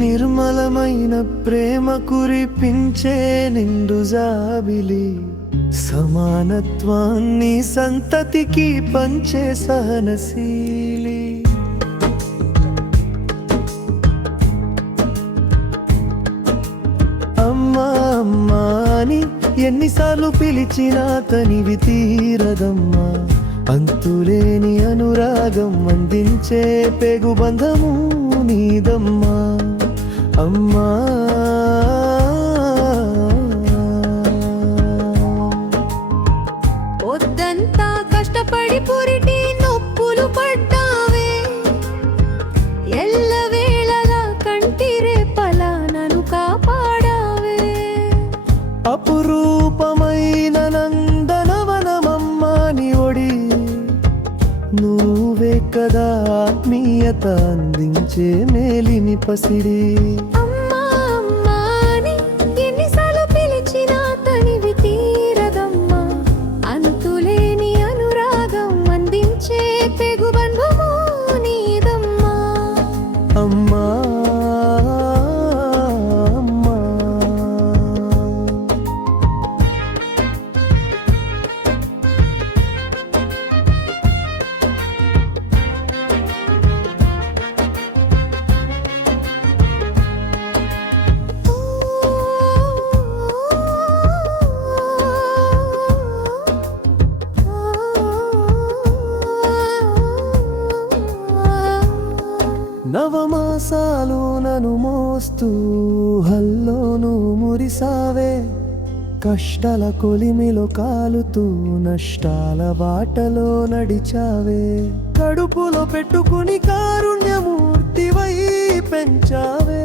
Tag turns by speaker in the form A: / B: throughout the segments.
A: నిర్మలమైన ప్రేమ కురిపించే నిండు జాబిలి సమానత్వాన్ని సంతతికి పంచే సహనశీలి. ఎన్నిసార్లు పిలిచినా తనివి తీరదమ్మా. అంతులేని అనురాగం అందించే పెగు బంధము నీదమ్మా. అమ్మా.
B: వద్దంతా కష్టపడి పూరి
A: అపురూపమైన నందనవనమమ్మాని ఒడి. నువ్వే కదా ఆత్మీయత అందించే మేలిని పసిడి. నవమాసాలు నను మోస్తూ హల్లోను మురిసావే. కష్టల కొలిమిలో కాలుతూ నష్టాల బాటలో నడిచావే. కడుపులో పెట్టుకుని కారుణ్యమూర్తివై పెంచావే.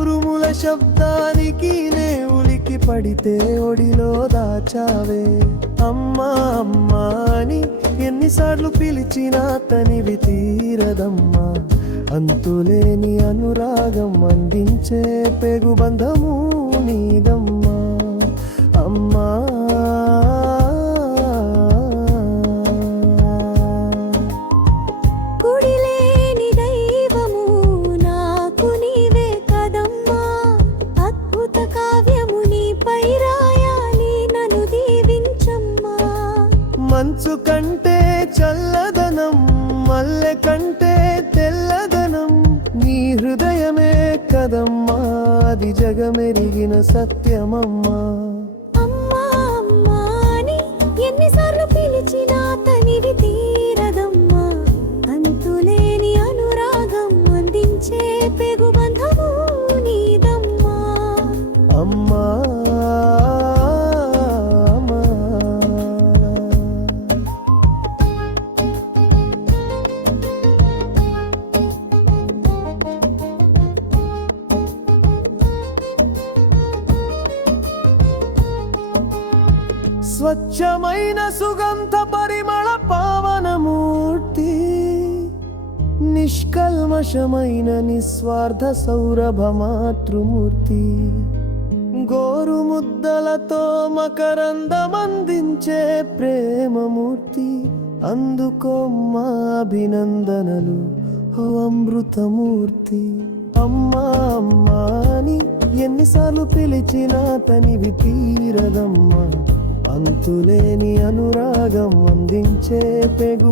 A: ఉరుముల శబ్దానికి నే ఉలికి పడితే ఒడిలో దాచావే. అమ్మా ఎన్నిసార్లు పిలిచినా తనివి తీరదమ్మా. అంతులేని అనురాగం అందించే పెగు బంధము నీదమ్మా. అమ్మా.
B: కుడిలేని
A: హృదయమే కదమ్మా. అది జగమెరిగిన సత్యమమ్మా. స్వచ్ఛమైన సుగంధ పరిమళ పావనమూర్తి నిష్కల్మషమైన నిస్వార్థ సౌరభ మాతృమూర్తి గోరు ముద్దలతో మకరందమందించే ప్రేమమూర్తి అందుకో మా అభినందనలు ఓ అమృతమూర్తి. అమ్మా అమ్మా అని ఎన్నిసార్లు పిలిచినా తనివి తీరదమ్మా. అంతులేని అనురాగం అందించే పెగు